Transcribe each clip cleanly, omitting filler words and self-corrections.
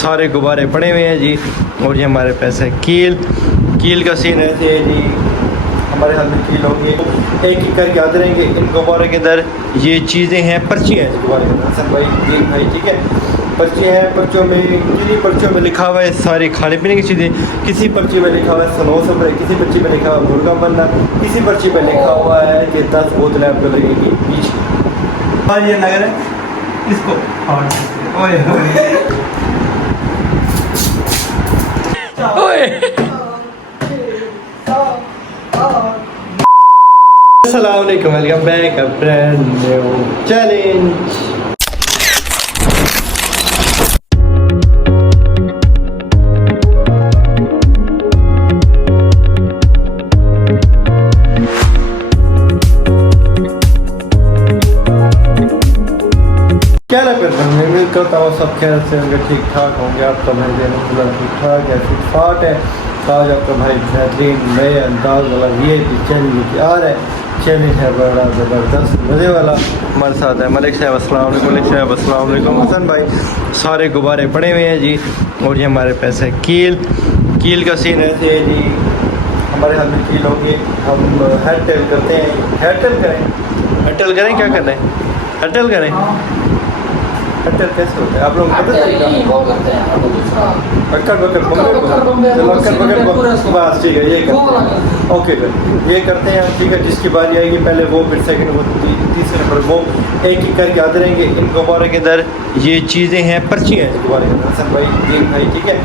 सारे गुब्बारे पड़े हुए हैं जी। और ये हमारे पास है कील का सीन ऐसे है जी। हमारे हाथ में कील होंगे, एक एक करके आते रहेंगे। इन गुब्बारों के अंदर ये चीज़ें हैं, पर्ची हैं गुब्बारे के अंदर। हसन भाई जी भाई ठीक है, पर्ची हैं। पर्चों में किन्हीं पर्चियों में लिखा हुआ है सारी खाने पीने की चीज़ें। किसी पर्ची में लिखा हुआ है समोसा, किसी पर्ची में लिखा हुआ है मुर्गा बनना, किसी पर्ची में लिखा हुआ है कि 10 बोतलें आपको लगेगी बीच। हाँ ये नगर है इसको अस्सलाम वालेकुम, welcome back a brand new challenge. क्या लग रहा है, मैं करता हूँ सब खैर से होंगे, ठीक ठाक होंगे। आपका भाई देना ठीक ठाक है, फिट फाट है। आज आपका भाई बेहतरीन नए अंदाज वाला VIP चैलेंज आ रहा है। चैलेंज है बड़ा ज़बरदस्त मज़े वाला। हमारे साथ है मलिक साहब, अस्सलाम वालेकुम। मलिक साहब अस्सलाम वालेकुम। हसन भाई सारे गुब्बारे पड़े हुए हैं जी। और ये हमारे पास है कील का सीन ऐसे है जी। हमारे हाथ में कील होंगे, हम हेड टेल करते हैं। हेड टेल करें क्या करना है? हेड टेल करें। हेड कैसे होता है आप लोग पता है? वो करते हैं बस ठीक है, ये करते ओके ये करते हैं ठीक है। जिसकी बारी आएगी पहले वो, फिर सेकंड वो, तीसरे नंबर वो, एक एक करके आते रहेंगे। इन गुब्बारों के अंदर ये चीज़ें हैं, पर्ची हैं गुब्बारे के अंदर। हसन भाई जी भाई ठीक है,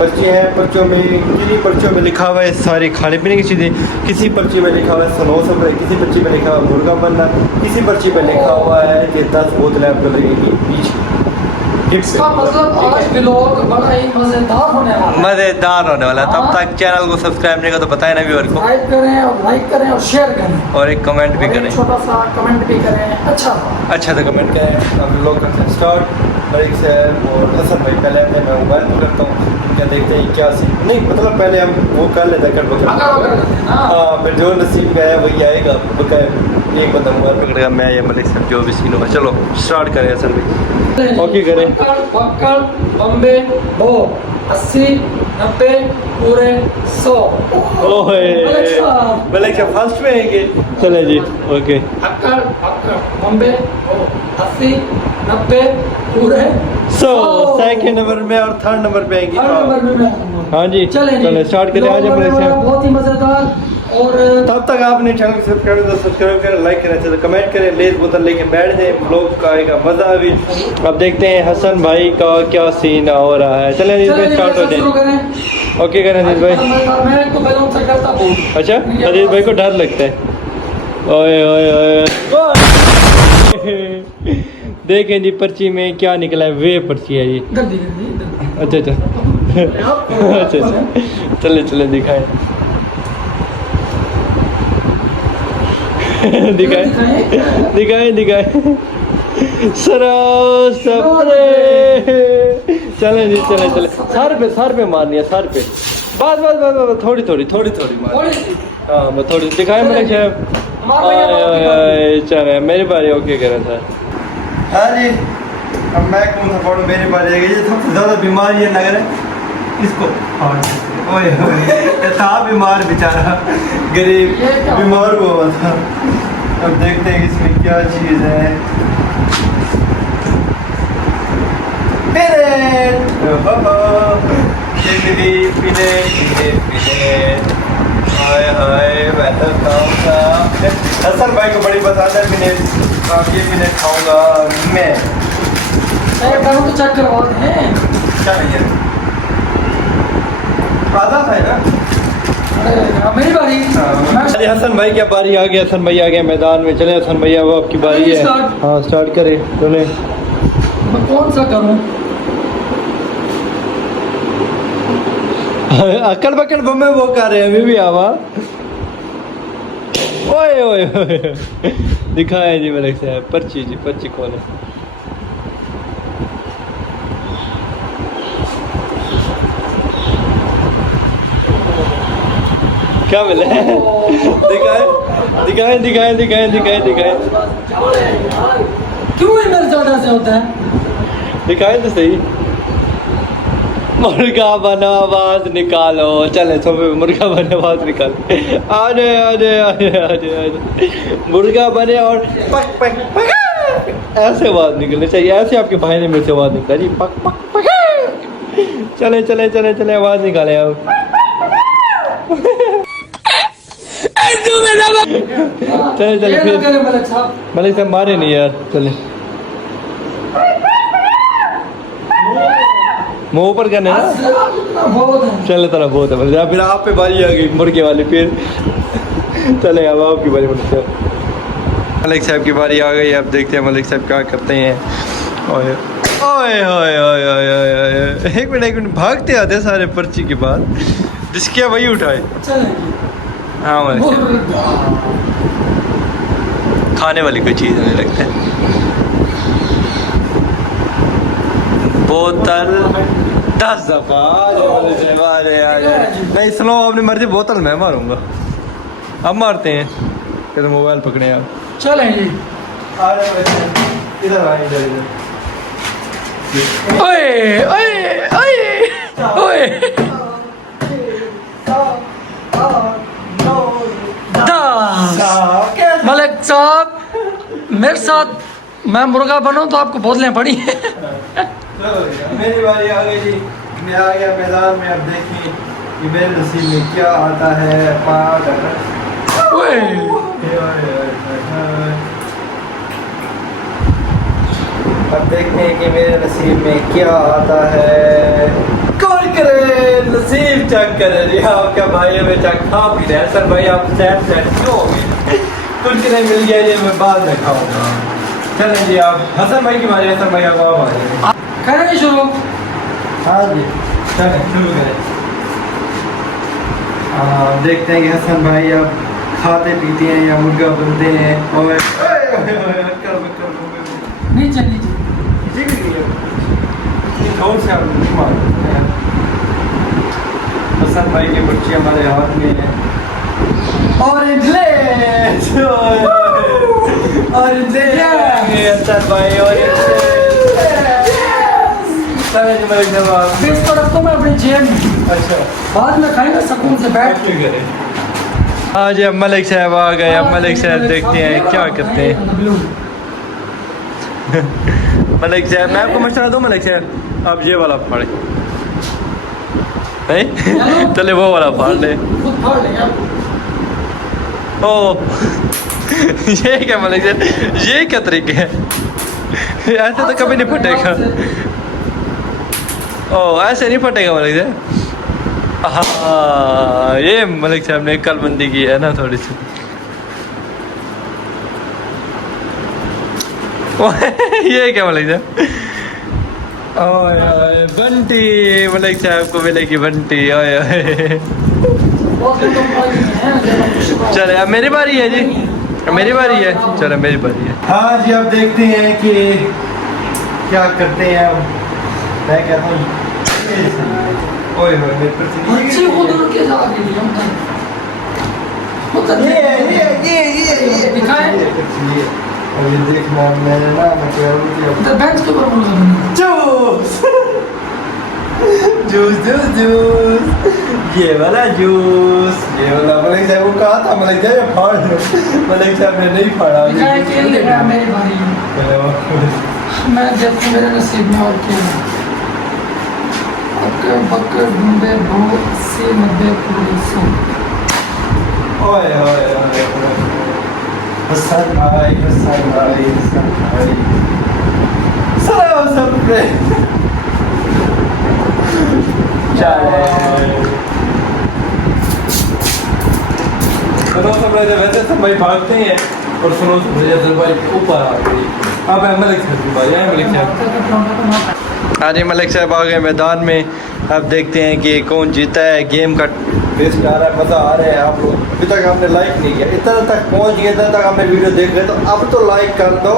पर्ची हैं। पर्चों में किन्हीं पर्चियों में लिखा हुआ है सारी खाने पीने की चीज़ें। किसी पर्ची में लिखा हुआ है समोसा, किसी पर्ची में लिखा हुआ है मुर्गा बनना, किसी पर्ची में लिखा हुआ है कि 10 बोतलें आपको लगेगी बीच। इसका मतलब आज व्लॉग बड़ा ही मज़ेदार होने वाला। तब तक चैनल को सब्सक्राइब नहीं कर तो बताएं ना व्यूअर को, सब्सक्राइब करें और लाइक करें और शेयर करें और एक कमेंट भी करें, छोटा सा कमेंट भी करें। अच्छा तो कमेंट करें। हम लोग करते हैं स्टार्ट। मलिक साहब और हसन भाई पहले आते हैं, मैं मोबाइल पकड़ता हूँ, क्या देखते हैं क्या सीन नहीं, मतलब पहले हम वो कर लेते हैं हाँ, फिर जो नसीब में है वही आएगा। एक बंदा मोबाइल पकड़ेगा, मैं या मलिक साहब जो भी सीन होगा। चलो स्टार्ट करें हसन भाई। ओके करें। पक्कड़ बम्बे बो 80 90 पूरे 100। मलिक साहब फर्स्ट में आएंगे। चले जी ओके। पक्कड़ बम्बे बो 80 90 पूरे 100 सेकंड नंबर में और थर्ड नंबर पे आएंगे। हाँ जी चले स्टार्ट करें। आज बहुत ही मजेदार। और तब तक आपने चैनल को सब्सक्राइब करें, लाइक करें, तो कमेंट करें, लेस बोतल लेके बैठ जाए। ब्लॉग का आएगा मजा भी। अब देखते हैं हसन भाई का क्या सीन हो रहा है। चलें अजीत भाई स्टार्ट हो जाए। ओके करें अजीत भाई। मैं तो पहले से करता हूं। अच्छा अजीत भाई को डर लगता है। ओए ओए देखें जी पर्ची में क्या निकला है। वे पर्ची है ये। अच्छा अच्छा चले दिखाएं दिखाए सरो सपरे। चले जी चले सर पे मारनी है, सर पे बस थोड़ी मार। हाँ मैं थोड़ी दिखाए मेरे शेफ। चले मेरी बारी। ओके करें सर। हाँ जी अब मैं कौन सा फोटो, मेरी बारी है। ये सबसे ज़्यादा बीमार ये लग रहा है इसको। ओए था बीमार बेचारा, गरीब बीमार हुआ था। अब देखते हैं इसमें क्या चीज़ है। हसन भाई को बड़ी पसंद है पिनेट। ये पिनेट खाऊंगा मैं। तो चेक करवाते हैं क्या भैया है ना। मेरी बारी। हसन भाई क्या बारी आ गया। हसन भाई आ गया मैदान में। चले हसन भैया वो आपकी बारी है। हाँ स्टार्ट करें। चले मैं कौन सा करूं? अकड़ बकड़ बम्बे वो कर रहे हैं अभी भी आवा। ओए दिखाए जी मलिक साहब पर्ची खोले। क्या मिला है? दिखाए क्यों इधर ज्यादा से होता है? दिखाए तो सही। मुर्गा बनो आवाज निकालो, चले सुबह मुर्गा बने आवाज निकालो, आ जाए आ जाए आ जाए आ जाए आ जाए, मुर्गा बने और पक पक पक ऐसे आवाज निकलनी चाहिए। ऐसे आपके भाई ने मेरे से आवाज निकाला जी, पक पक पक। चले चले चले चले आवाज निकाले आप। चले चले ये फिर ना करे मलिक साहब। मलिक साहब मारे नहीं यार, चले मुंह ऊपर करने ना, इतना बहुत है। चले तरह बहुत है मलिक साहब। फिर आप पे बारी आ गई मुर्गे वाली, फिर चले अब आपकी बारी मलिक साहब। मलिक साहब की बारी आ गई, अब देखते हैं मलिक साहब क्या करते हैं। ओए ओए ओए ओए ओए ओए, एक मिनट भागते आते हैं सारे पर्ची के बाद, जिसके वही उठाए। चलेंगे। हाँ मलिक साहब, मुर्गा। खाने वाली कोई चीज़ मुझे लगता है। बोतल 10 दफा नहीं सुनो, अपनी मर्जी, बोतल मैं मारूंगा। अब मारते हैं, फिर मोबाइल पकड़े आप। चलेंगे। इधर आए, इधर इधर। ओए ओए ओए ओए। 10 मलिक साहब, मेरे साथ मैं मुर्गा बनूं तो आपको बोतलें पड़ी हैं। मेरी बारी आ गई जी, मैं आ गया मैदान में। अब देखिए कि मेरे नसीब में क्या आता है। ओए। अब देखते हैं कि मेरे नसीब में क्या आता है। कौन करे नसीब चेक करे जी, आपका भाई हमें चेक खा पी रहे हैं। सर भाई आप सेट क्यों हो गए? कुछ नहीं मिल गया जी, मैं बाद में खाऊंगा। चलें जी, आप हसन भाई की बारी। हसन भाई आप आ जाइए। करें शुरू। हाँ जी, चलें शुरू करें। देखते हैं कि हसन भाई अब खाते पीते हैं या मुर्गा बनते हैं। और नीचे नीचे। जोर से आप नहीं मारते हैं। हसन भाई की बच्ची हमारे हाथ में है। Orange lace, orange lace, Hasan भाई ऑरेंज लेस। इसको रखता मैं अपने जेब में। अच्छा, बाद में खाएंगे सुकून से बैठ के। आज अब मलिक साहब आ गए। अब मलिक साहब देखते हैं क्या करते हैं। मलिक साहब, मैं आपको मशवरा दूं मलिक साहब, आप ये वाला फाड़े नहीं, चले वो वाला फाड़ ले। खुद फाड़ लेंगे आप। ओ ये क्या मलिक साहब, ये क्या तरीके है? ऐसे तो कभी नहीं फटेगा। ओ ऐसे नहीं फटेगा मलिक साहब। हाँ, ये मलिक साहब ने कलबंदी की है ना थोड़ी सी। ये क्या मलिक साहब? ओए ओए बंटी, मलिक साहब को मिलेगी बंटी। ओए ओए, चले अब मेरी बारी है जी, मेरी बारी है। चलो मेरी बारी है। हाँ जी, अब देखते हैं कि क्या करते हैं। अब मैं कहता हूँ ओए ओए मेरे पर से बच्चे को दूर के जा के लिए हम ये दिखाएं। और ये देखना मैंने ना, मैं कह रहा हूँ इधर बेंच के ऊपर मुर्गा बना। जूस जूस जूस जूस, ये वाला जूस, ये वाला। मलिक साहब को कहा था मलिक साहब फाड़ लो, मलिक साहब ने नहीं फाड़ा। दिखाएं खेल ले रहा मेरी बारी है। मैं देखता हूं मेरे नसीब में और क्या है। अक्कर बक्कर ढूंढे बहुत से नब्बे पुलिस। ओए ओए ओए, हसन भाई हसन भाई हसन भाई, सलाम सब पे। चले सुनो सब लोग, वैसे सब भाई भागते हैं और सुनो सब जैसे भाई ऊपर आ गई। अब है मलिक साहब की बारी है। मलिक साहब, हाँ जी, मलिक साहब आ गए मैदान में। अब देखते हैं कि कौन जीता है। गेम का टेस्ट आ रहा है, मज़ा आ रहा है। आप लोग अभी तक आपने लाइक नहीं किया, इतना तक पहुंच गए, इतना तक आपने वीडियो देख रहे, तो अब तो लाइक कर दो।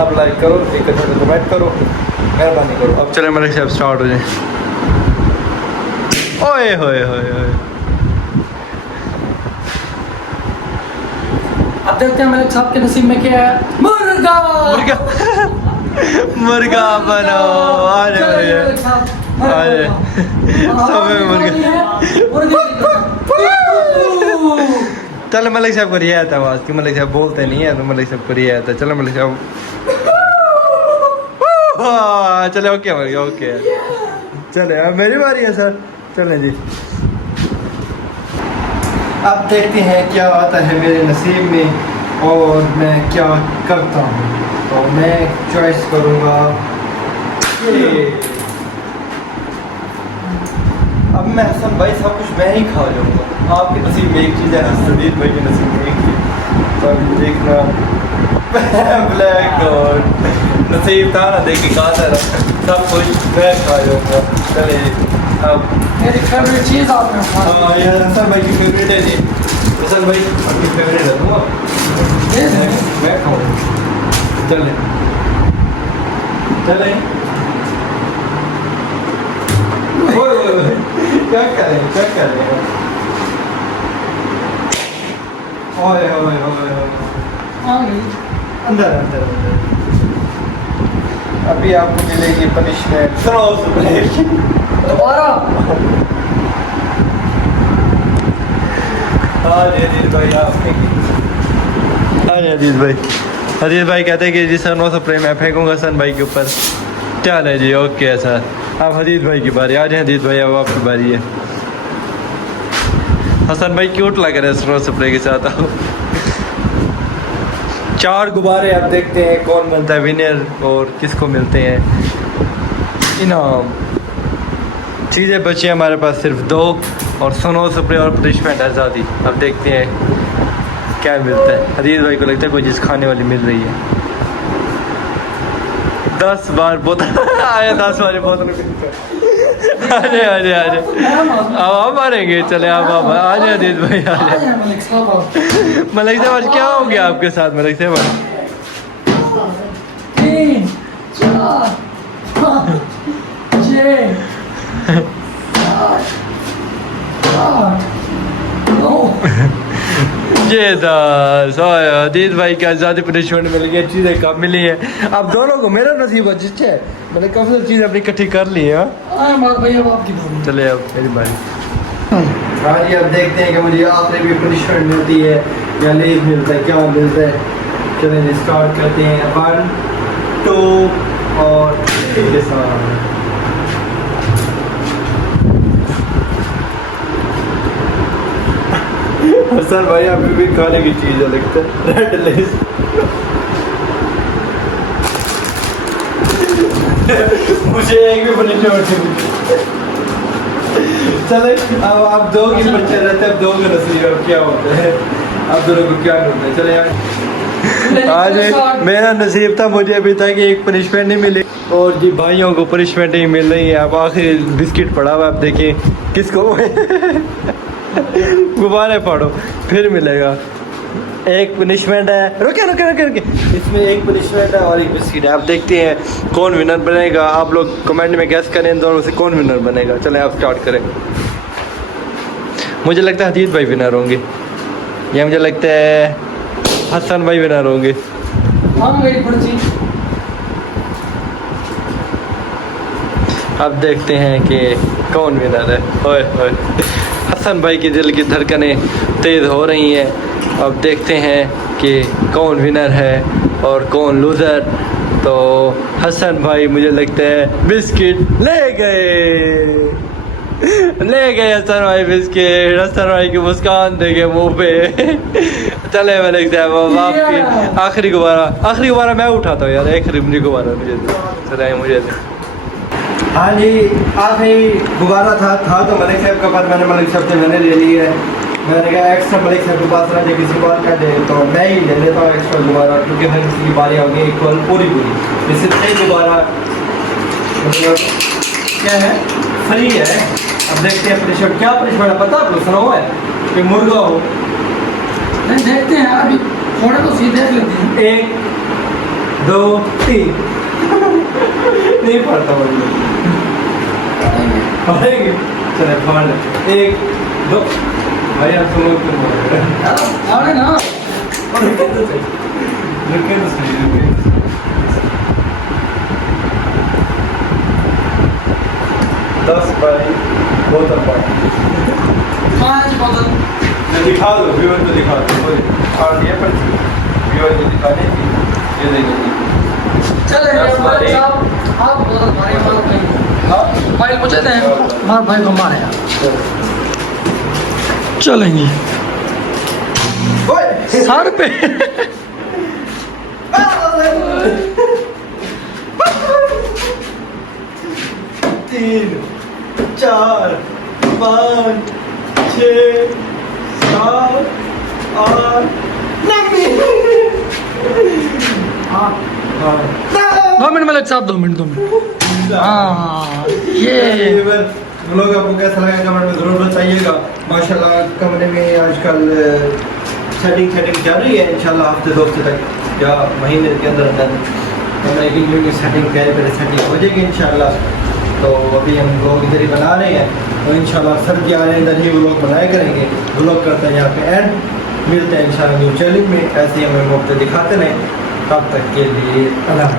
अब लाइक करो, एक कमेंट करो, मेहरबानी करो। अब चले मलिक साहब स्टार्ट हो जाए। ओए होए होए होए, अब देखते हैं मेरे साहब के नसीब में क्या है। मुर्गा मुर्गा मुर्गा बनो। चलो, मेरे साहब अरे सब में मर गया। चलो मलिक साहब को रियायत आवाज की, मलिक साहब बोलते नहीं है तो मलिक साहब को रियायत है। चलो मलिक साहब चले ओके मर गया ओके। चले अब मेरी बारी है सर, चले जी। अब देखते हैं क्या आता है मेरे नसीब में और मैं क्या करता हूँ। तो मैं चॉइस करूँगा ये। अब मैं हसन भाई सब कुछ मैं ही खा जाऊँगा। आपके नसीब में एक चीज़ है, हसनदीद भाई के नसीब में एक चीज़। तो अभी देखना ब्लैक और नसीब था ना, देख के कहा था सब कुछ मैं खा जाऊँगा। चले अब मेरी फेवरेट चीज़ आपने खाई। हाँ यार हसन भाई की फेवरेट है जी। हसन भाई आपकी फेवरेट है तो मैं खाऊँ। चले चले क्या करें क्या करें। ओए ओए ओए आ गई। अंदर अंदर अंदर। अभी आपको मिलेगी पनिशमेंट। दोबारा हाँ अजीज भाई आप अजीज भाई, अजीज भाई कहते हैं कि जी सर 9 स्प्रे मैं फेंकूंगा सन भाई के ऊपर। चल है जी ओके है सर। अब हदीद भाई की बारी। आ जाए हदीद भाई, अब आपकी बारी है। हसन भाई क्यूट लग रहे हैं स्नो स्प्रे के साथ। आओ 4 गुब्बारे। अब देखते हैं कौन बनता है विनर और किसको मिलते हैं इनाम। चीज़ें बची हैं हमारे पास सिर्फ 2 और स्नो स्प्रे और पनिशमेंट आज़ादी। अब देखते हैं क्या मिलता है। हदीद भाई को लगता है कोई चीज़ खाने वाली मिल रही है। 10 बार बोतल आया 10 बार बोतल। अरे अरे अरे अब आप मारेंगे। चले अब आ जाए हदीद भाई आ जाए। मलिक साहब मलिक साहब आज क्या हो गया आपके साथ मलिक साहब? 3 4 5 6 7 8 ये 10 हदीद भाई का आज़ादी पनिशमेंट मिल गई। चीज़ें कम मिली है। अब दोनों को मेरा नसीब अच्छी है। मैंने काफ़ी सारी चीज़ अपनी इकट्ठी कर ली है। भाई अब आपकी बारी। चले अब मेरी बारी। हाँ जी अब देखते हैं कि मुझे आखिरी भी पनिशमेंट मिलती है या लीव मिलता है, क्या मिलता है। चलें स्टार्ट करते हैं। 1 2 और 3 के साथ। सर भाई अभी भी खाने की चीज़ है लगता है। रेड लेस मुझे एक भी पनिशमेंट नहीं। चले अब आप 2 की बच्चे रहते हैं। अब 2 का नसीब अब क्या होता है, अब दोनों को क्या करते हैं। चले यार आज मेरा नसीब था, मुझे अभी तक एक पनिशमेंट नहीं मिली और जी भाइयों को पनिशमेंट ही मिल रही है। अब आखिर बिस्किट पड़ा हुआ। अब देखिए किसको गुब्बारे फाड़ो फिर मिलेगा। एक पनिशमेंट है। रुके रुके रुके रुके, इसमें एक पनिशमेंट है और एक बिस्किट है। आप देखते हैं कौन विनर बनेगा। आप लोग कमेंट में गैस करें इन दोनों से कौन विनर बनेगा। चलें आप स्टार्ट करें। मुझे लगता है हदीद भाई विनर होंगे या मुझे लगता है हसन भाई विनर होंगे। हाँ मेरी पर्ची। अब देखते हैं कि कौन विनर है। ओए ओए हसन भाई की दिल की धड़कनें तेज़ हो रही हैं। अब देखते हैं कि कौन विनर है और कौन लूज़र। तो हसन भाई मुझे लगता है बिस्किट ले गए हसन भाई बिस्किट। हसन भाई की मुस्कान देखे मुंह पे। चले मैं लगता है वो आपकी आखिरी गुब्बारा मैं उठाता हूँ यार। आखिरी मुझे गुब्बारा मुझे चले मुझे। हाँ जी आखिरी गुब्बारा था तो मलिक साहब का पास। मैंने मलिक साहब से मैंने ले लिया है। मैंने कहा एक्स्ट्रा मलिक साहब के पास रह किसी बार क्या दे तो मैं ही ले लेता हूँ एक्स्ट्रा गुब्बारा, क्योंकि हर किसी की बारी होगी इक्वल पूरी जैसे 6 गुब्बारा मतलब क्या है फ्री है। अब देखते हैं पनिशमेंट क्या पनिशमेंट है पता आपको। सुना हुआ है कि मुर्गा हो। नहीं देखते हैं अभी थोड़ा तो सीधे देख लेते हैं। 1 2 3 नहीं पड़ता मुझे पड़ेंगे। चले फाड़ 1 2 भैया तुम लोग क्यों बोल रहे हो? अरे ना रुके तो सही। 10 बाई बोतल पानी 5 बोतल मैं दिखा दो व्यूअर को दिखा दो कोई फाड़ दिया पर व्यूअर को दिखाने की ये देखिए चले बारी। साहब आप बोतल भाई मार भाई हाँ भाई मुझे दें मार भाई को मारे यार चलेंगे ओए सर पे 3 4 5 6 7 8 हाँ 2 मिनट मलिक साहब 2 मिनट हाँ ये लोग आपको कैसा लगा कमेंट में ज़रूर बताइएगा। माशाल्लाह कमरे में आजकल सेटिंग चल रही है। इंशाल्लाह हफ्ते 2 हफ्ते तक या महीने के अंदर कमरे की जो सेटिंग पहले सेटिंग हो जाएगी इंशाल्लाह। तो अभी हम लोग इधर ही बना रहे हैं तो इंशाल्लाह सर्दी आने इधर ही व्लॉग बनाया करेंगे। व्लॉग करते हैं यहाँ पे एंड मिलते हैं इंशाल्लाह न्यू चैलेंज में। ऐसे ही हमें मौके दिखाते रहें। तब तक के लिए अल्लाह।